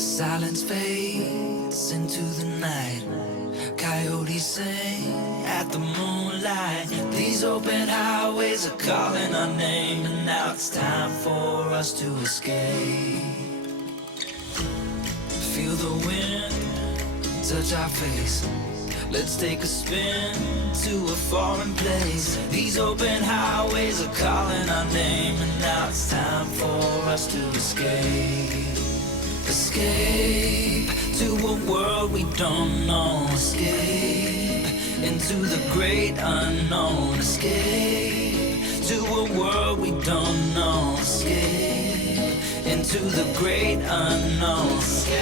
Silence fades into the night. Coyotes sing at the moonlight. These open highways are calling our name, and now it's time for us to escape. Feel the wind touch our face. Let's take a spin to a foreign place. These open highways are calling our name, and now it's time for us to escape. Escape to a world we don't know. Escape into the great unknown. Escape to a world we don't know. Escape into the great unknown. Escape,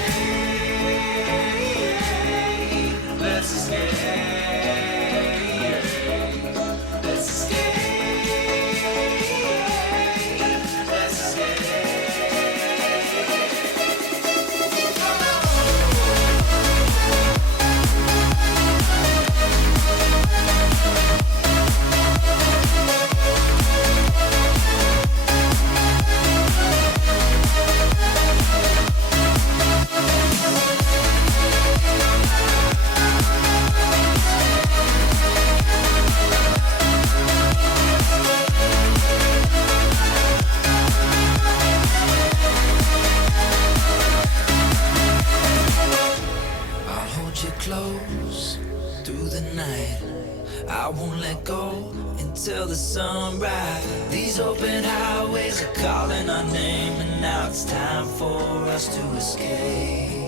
let's escape. Let's escape. Let's escape. Close through the night. I won't let go until the sunrise. These open highways are calling our name, and now it's time for us to escape.